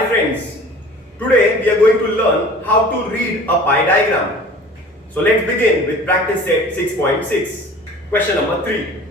Hi friends, today we are going to learn how to read a pie diagram. So let's begin with practice set 6.6. Question number 3.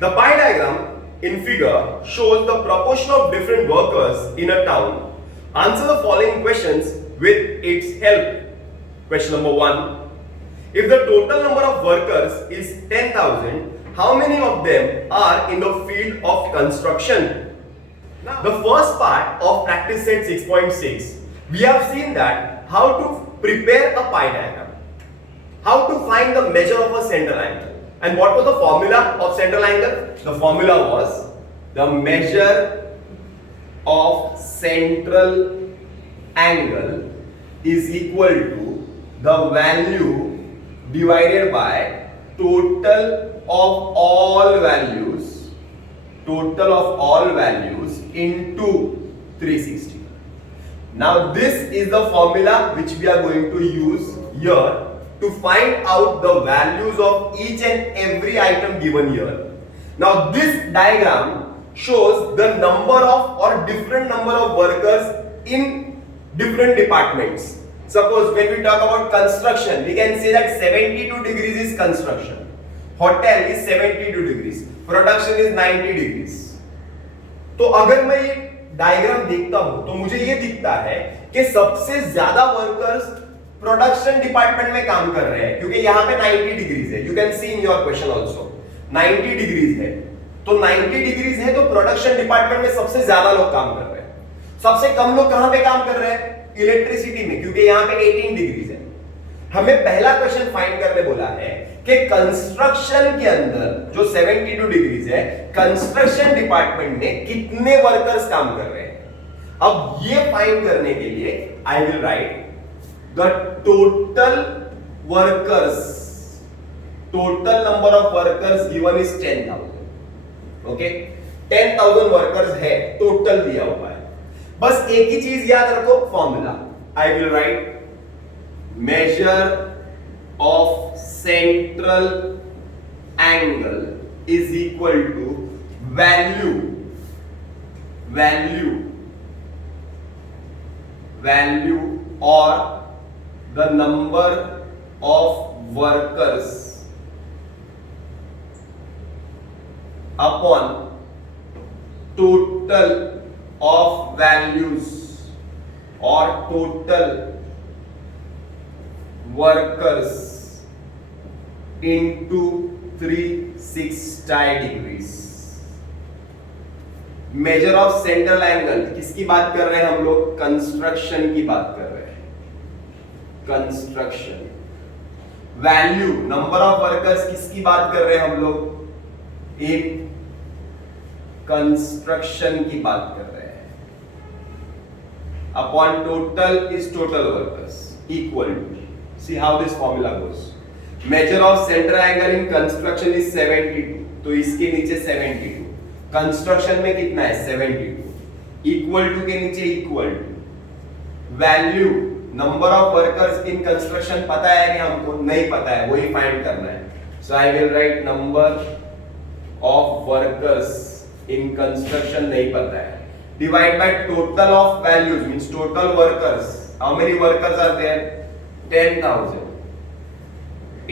The pie diagram in figure shows the proportion of different workers in a town. Answer the following questions with its help. Question number 1. If the total number of workers is 10,000, how many of them are in the field of construction? Now, the first part of practice set 6.6, we have seen that how to prepare a pie diagram, how to find the measure of a central angle. And what was the formula of central angle? The formula was the measure of central angle is equal to the value divided by total of all values into 360. Now this is the formula which we are going to use here to find out the values of each and every item given here. Now this diagram shows the number of or different number of workers in different departments. Suppose when we talk about construction, we can say that 72 degrees is construction, hotel is 72 degrees, production is 90 डिग्रीज. तो अगर मैं ये डायग्राम देखता हूं तो मुझे ये दिखता है कि सबसे ज्यादा वर्कर्स प्रोडक्शन डिपार्टमेंट में काम कर रहे हैं क्योंकि यहां पे 90 डिग्रीज है. You can see in your question also 90 डिग्रीज है. तो 90 डिग्रीज है तो प्रोडक्शन डिपार्टमेंट में सबसे ज्यादा लोग काम कर रहे हैं. सबसे कम लोग कहां पे काम कर रहे हैं? इलेक्ट्रिसिटी में, क्योंकि यहां पे 18 डिग्रीज है. हमें पहला क्वेश्चन फाइंड करने बोला है कि कंस्ट्रक्शन के अंदर जो 72 डिग्रीज है, कंस्ट्रक्शन डिपार्टमेंट में कितने वर्कर्स काम कर रहे हैं. अब ये फाइंड करने के लिए आई will right the total workers. Total number of workers given is 10,000. ओके, 10,000 वर्कर्स है, टोटल दिया हुआ है. बस एक ही चीज याद रखो, फॉर्मूला. आई will right measure of central angle is equal to value or the number of workers upon total of values or total workers into 360 degrees. Major of central angle किसकी बात कर रहे हैं हम लोग? कंस्ट्रक्शन की बात कर रहे हैं. Construction. Value number of workers किसकी बात कर रहे हैं हम लोग? इन कंस्ट्रक्शन की बात कर रहे हैं. Upon total is total workers equal to. See how this formula goes. Measure of central angle in construction is 72. तो इसके नीचे 72. कंस्ट्रक्शन में कितना है? 72. इक्वल टू के नीचे equal to. Value number of workers in construction पता है कि हमको? नहीं पता है, वही फाइंड करना है. So I will write number of workers in construction नहीं पता है. Divide by total of values means total workers. How many workers are there? 10,000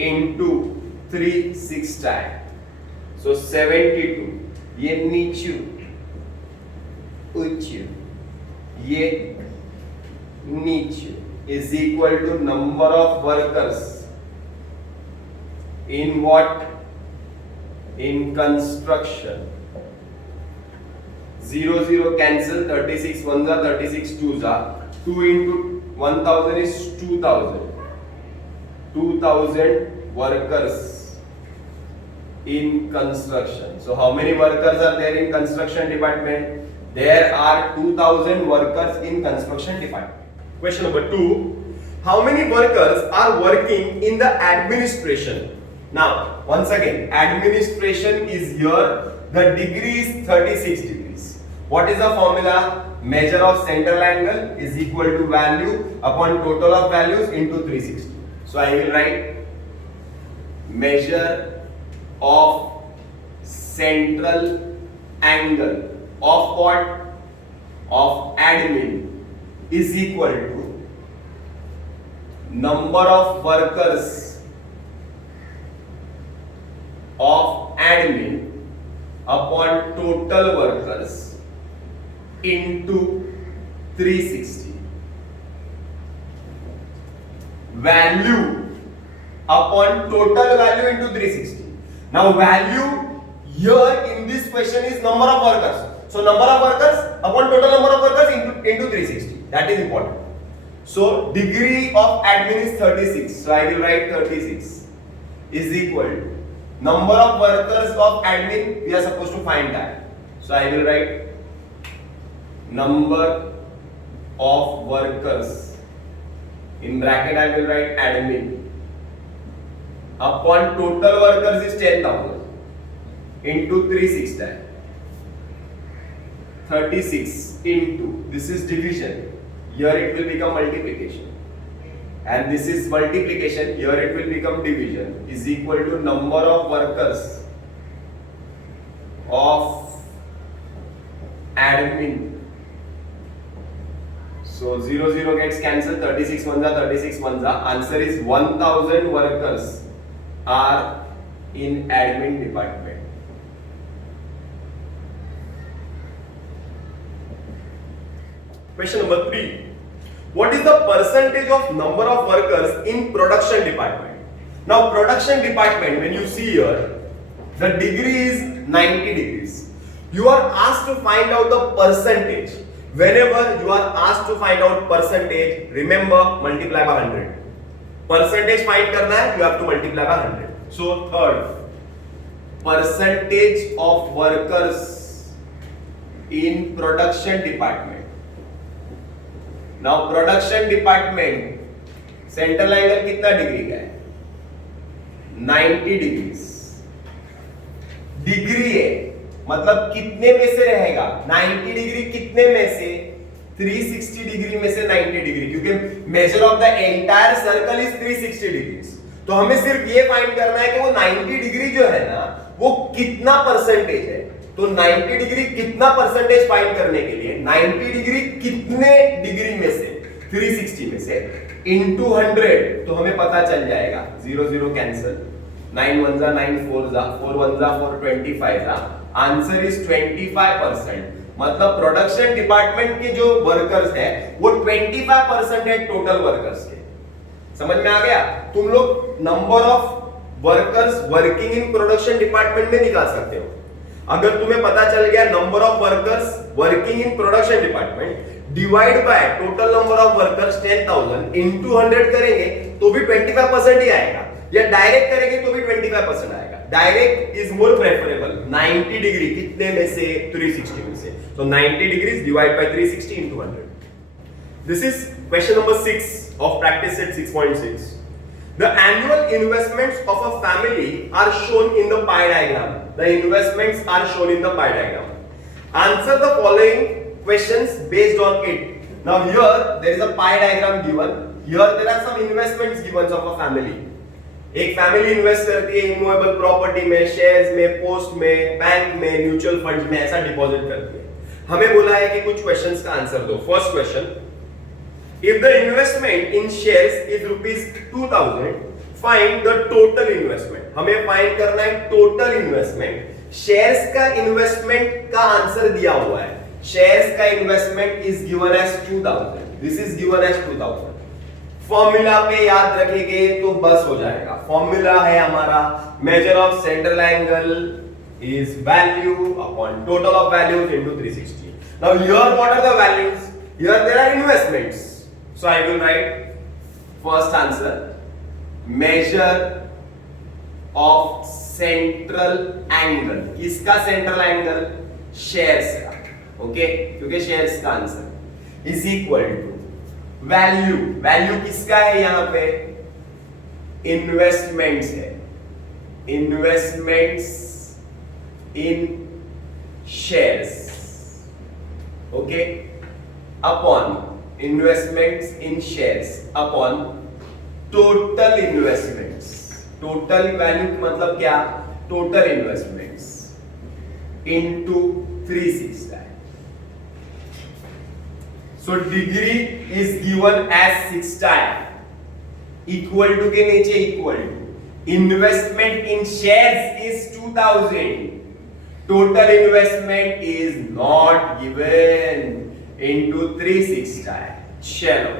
into 360. So 72. ये नीचू ऊंचू ये नीचू is equal to number of workers in what? In construction. 0 0 cancel. 36 1s are 36 2s are. 2 into 1000 is 2000. 2000 workers in construction. So how many workers are there in construction department? There are 2000 workers in construction department. Question number 2. How many workers are working in the administration? Now once again, administration is here. The degree is 36 degrees. What is the formula? Measure of central angle is equal to value upon total of values into 360. So I will write measure of central angle of what? Of admin is equal to number of workers of admin upon total workers into 360. Value upon total value into 360. Now value here in this question is number of workers. So number of workers upon total number of workers into 360. That is important. So degree of admin is 36. So I will write 36 is equal to number of workers of admin. We are supposed to find that. So I will write number of workers, in bracket I will write admin, upon total workers is 10,000 into 360. 36 into, this is division, here it will become multiplication, and this is multiplication, here it will become division, is equal to number of workers of admin. So 0 0 gets cancelled, 36 1 जा 36 1 जा. Answer is 1000 workers are in admin department. Question number 3. What is the percentage of number of workers in production department? Now production department, when you see here, the degree is 90 degrees. You are asked to find out the percentage. Whenever you are asked to find out percentage, remember multiply by 100. Percentage find करना है, you have to multiply by 100. So third, percentage of workers in production department. Now production department central angle कितना डिग्री का है? 90 degrees. Degree है मतलब कितने में से रहेगा? 90 डिग्री कितने में से? 360 डिग्री में से 90 डिग्री, क्योंकि measure of the entire circle is 360 डिग्रीज. तो हमें सिर्फ ये फाइंड करना है कि वो 90 डिग्री जो है ना वो कितना परसेंटेज है. तो 90 डिग्री कितना परसेंटेज फाइंड करने के लिए 90 डिग्री कितने डिग्री में से 360 में से इनटू 100, तो हमें पता चल जाएगा. 0 0 कैंसिल, 9 1 जा 9 4 जा 4 1 जा 4 25 जा. Answer is 25%. मतलब प्रोडक्शन डिपार्टमेंट के जो वर्कर्स है वो 25% है टोटल वर्कर्स के. समझ में आ गया? तुम लोग number of workers working in production department में निकाल सकते हो. अगर तुम्हें पता चल गया number of workers working in production department divide by total number of workers 10,000 इनटू 100 करेंगे तो भी 25% ही आएगा, या डायरेक्ट करेंगे तो भी 25% आएगा. Direct is more preferable. 90 डिग्री कितने में से? 360 में से. So 90 degrees divide by 360 into 100. This is question number 6 of practice set 6.6. The annual investments of a family are shown in the pie diagram. The investments are shown in the pie diagram. Answer the following questions based on it. Now here there is a pie diagram given. Here there are some investments given of a family. एक family invest करती है immovable property में, शेयर्स में, पोस्ट में, बैंक में, mutual fund में, ऐसा डिपॉजिट करती है. हमें बोला है कि कुछ क्वेश्चंस का आंसर दो. First question, if the investment in shares is ₹2000, find the total investment. हमें फाइंड करना है टोटल इन्वेस्टमेंट. शेयर्स का इन्वेस्टमेंट का आंसर दिया हुआ है. शेयर्स का investment is given as 2000. This is given as 2000. Formula पे याद रखेंगे तो बस हो जाएगा. फॉर्मूला है हमारा major of central angle is value upon total of values into 360. Now here what are the values? Here there are investments. So I will write first answer, measure of central angle. किसका central angle? Shares का. Okay? क्योंकि shares का answer is equal to value. Value किसका है यहाँ पे? Investments है. Investments in shares, okay, upon investments in shares upon total investments. total value मतलब क्या? total investments into 360. So degree is given as 6 time, equal to के नीचे equal to investment in shares is 2000, total investment is not given into 360. चलो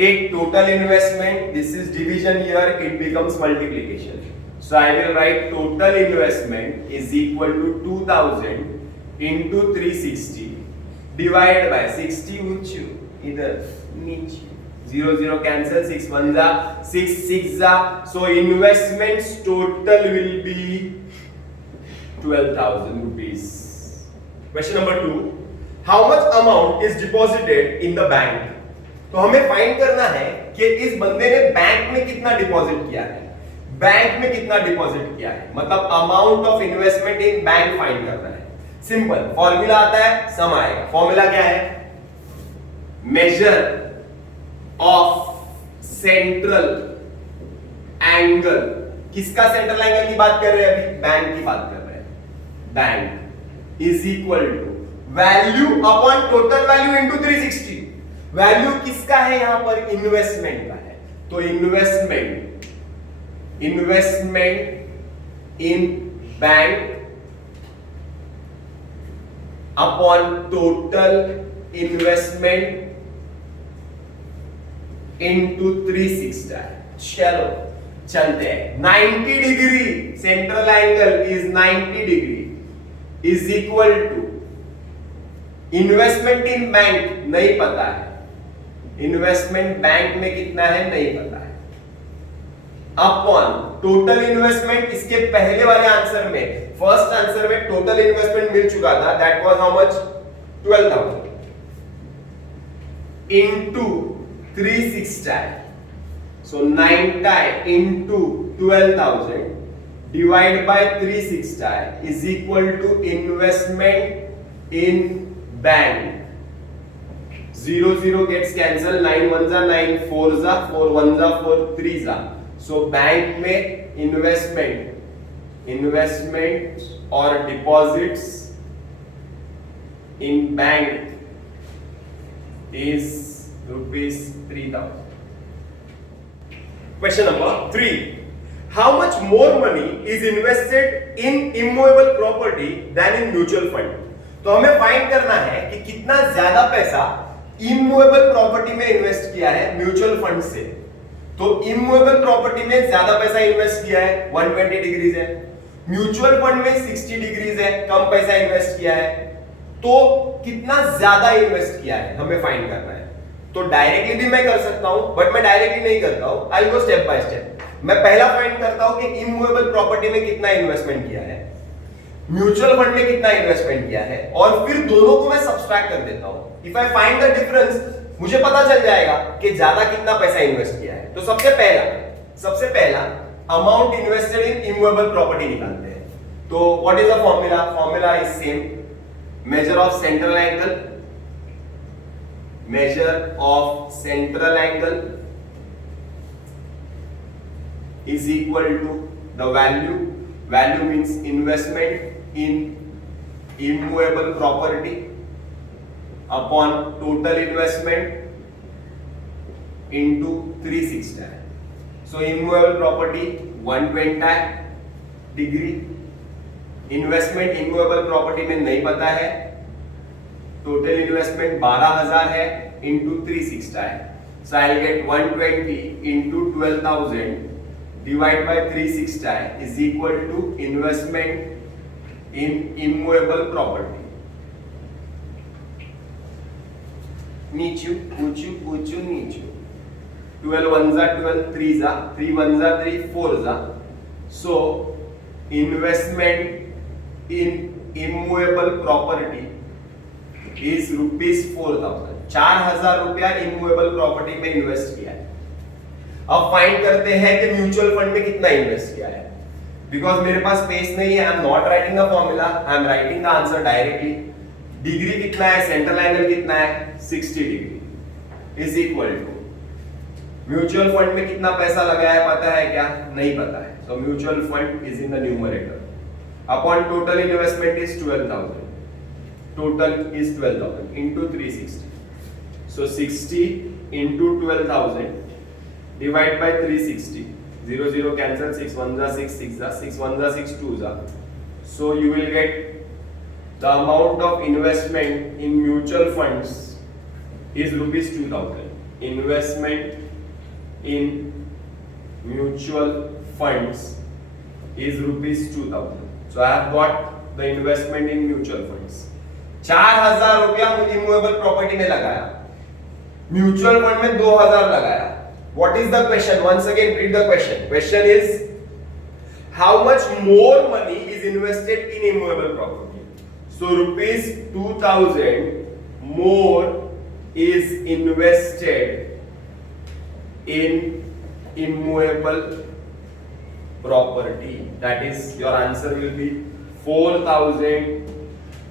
take total investment, this is division here, it becomes multiplication. So I will write total investment is equal to 2000 into 360 divided by 60 ऊंचू इधर नीचे 0 0 cancel, 6 1 जा 6 6 जा, so investments total will be 12,000 rupees. Question number 2, how much amount is deposited in the bank? तो हमें find करना है कि इस बंदे ने बैंक में कितना डिपॉजिट किया है, बैंक में कितना डिपॉजिट किया है, मतलब amount of investment in bank find करना है. सिंपल फॉर्मूला आता है, सम आएगा. फॉर्मूला क्या है? Major of central angle. किसका सेंट्रल एंगल की बात कर रहे हैं? अभी बैंक की बात कर रहे हैं. Bank is equal to value upon total value into 360. Value किसका है यहां पर? इन्वेस्टमेंट का है. तो investment in bank upon total investment into 360. चलो चलते हैं. 90 degree central angle is 90 degree is equal to investment in bank नहीं पता है, इन्वेस्टमेंट बैंक में कितना है नहीं पता है, अपॉन टोटल इन्वेस्टमेंट. इसके पहले वाले आंसर में, फर्स्ट आंसर में टोटल इन्वेस्टमेंट मिल चुका था, दैट वाज हाउ मच? 12,000 इनटू 360. So 90 into 12,000 divided by 360 is equal to investment in bank. 0 0 gets cancelled, 9 1 जा 9, 4 जा 4, 1 जा 4, 3 जा. So बैंक में investment और deposits in bank is rupees 3,000. Question number 3, how much more money is invested in immovable property than in mutual fund? तो हमें find करना है कि कितना ज्यादा पैसा इमूवेबल प्रॉपर्टी में इन्वेस्ट किया है म्यूचुअल फंड से. तो इमूवेबल प्रॉपर्टी में ज्यादा पैसा इन्वेस्ट किया है, 120 डिग्रीज है. म्यूचुअल फंड में 60 डिग्रीज है, कम पैसा इन्वेस्ट किया है. तो कितना ज्यादा इन्वेस्ट किया है हमें फाइंड करना है. तो डायरेक्टली भी मैं कर सकता हूं, बट मैं डायरेक्टली नहीं करता हूं. आई गो स्टेप बाय स्टेप. मैं पहला फाइंड करता हूं कि इमूवेबल प्रॉपर्टी में कितना इन्वेस्टमेंट किया है, म्यूचुअल फंड में कितना इन्वेस्टमेंट किया है, और फिर दोनों को मैं सब्सट्रैक्ट कर देता हूं. If I find the difference, मुझे पता चल जाएगा कि ज्यादा कितना पैसा इन्वेस्ट किया है. तो सबसे पहला amount invested in immovable property निकालते हैं. तो what is the formula? Formula is same, major of central angle, measure of central angle is equal to the value means investment in immovable property upon total investment into 360. So immovable property 120 degree, investment immovable property में नहीं पता है, total investment 12,000 है into 360 है. So I will get 120 into 12,000 divide by 360 is equal to investment in immovable property. नीचू ऊंचू ऊंचू नीचू 12 1 जा 12, 3 जा 3, 1 जा 3, 4 जा. So investment in immovable property is rupees 4,000. 4,000 रुपया इमूवेबल प्रॉपर्टी में इन्वेस्ट किया है. अब फाइंड करते हैं कि म्यूचुअल फंड में कितना इन्वेस्ट किया है. बिकॉज मेरे पास स्पेस नहीं है, I am not writing the formula, I am writing the answer directly. Degree कितना है, सेंट्रल एंगल कितना है, 60 degree is equal to mutual fund में कितना पैसा लगाया है पता है क्या? नहीं पता है. So mutual fund is in the numerator upon total investment is 12,000. Total is 12,000 into 360. So 60 into 12,000 divide by 360. 0 0 cancel. 6 1 जा 6 6 जा 6 1 जा 6 2 जा. So you will get the amount of investment in mutual funds is rupees 2,000. Investment in mutual funds is rupees 2,000. So I have got the investment in mutual funds. 4,000 रुपया मुझे immovable property में लगाया, mutual fund में 2,000 लगाया. What is the question? Once again read the question. Question is how much more money is invested in immovable property? So rupees 2,000 more is invested in immovable property. That is, your answer will be 4,000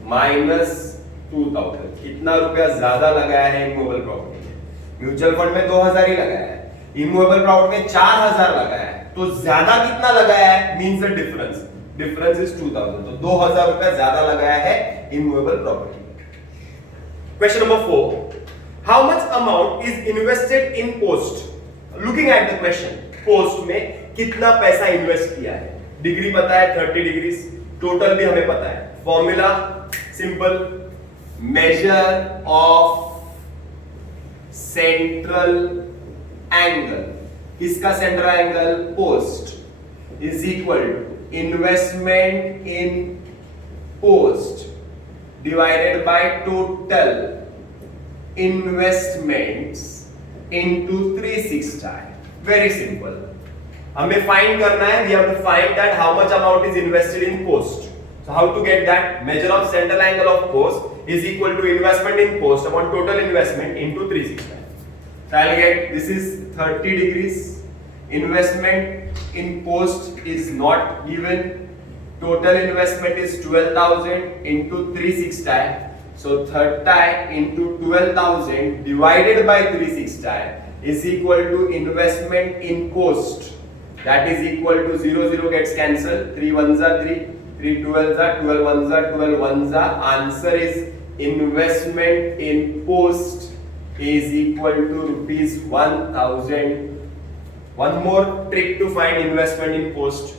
minus 2,000. कितना रुपया ज्यादा लगाया है immovable property में? Mutual fund में 2,000 ही लगाया है, immovable property में 4,000 लगाया है. तो ज्यादा कितना लगाया है means the difference. Difference is 2,000. तो 2,000 रुपया ज्यादा लगाया है immovable property. Question number 4. How much amount is invested in post? Looking at the question, post में कितना पैसा इन्वेस्ट किया है? डिग्री पता है 30 डिग्री, टोटल भी हमें पता है. Formula simple, measure of central angle. किसका central angle? Post is equal to investment in post divided by total investments into 360. Very simple. हमें फाइंड करना है, we have to find that how much amount is invested in post. So how to get that? Measure of central angle of post is equal to investment in post upon total investment into 360. So I'll get this is 30 degrees. Investment in post is not given. Total investment is 12,000 into 360. So 30 into 12,000 divided by 360 is equal to investment in post. That is equal to 0 0 gets cancelled. 3 1s are 3, 3 12s are 12 1s are 12 1s are. Answer is investment in post is equal to rupees 1,000. One more trick to find investment in post.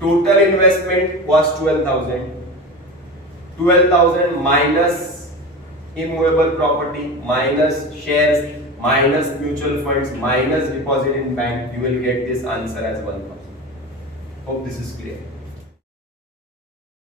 Total investment was 12,000. 12,000 minus immovable property minus shares minus mutual funds minus deposit in bank, you will get this answer as 1,000. Hope this is clear.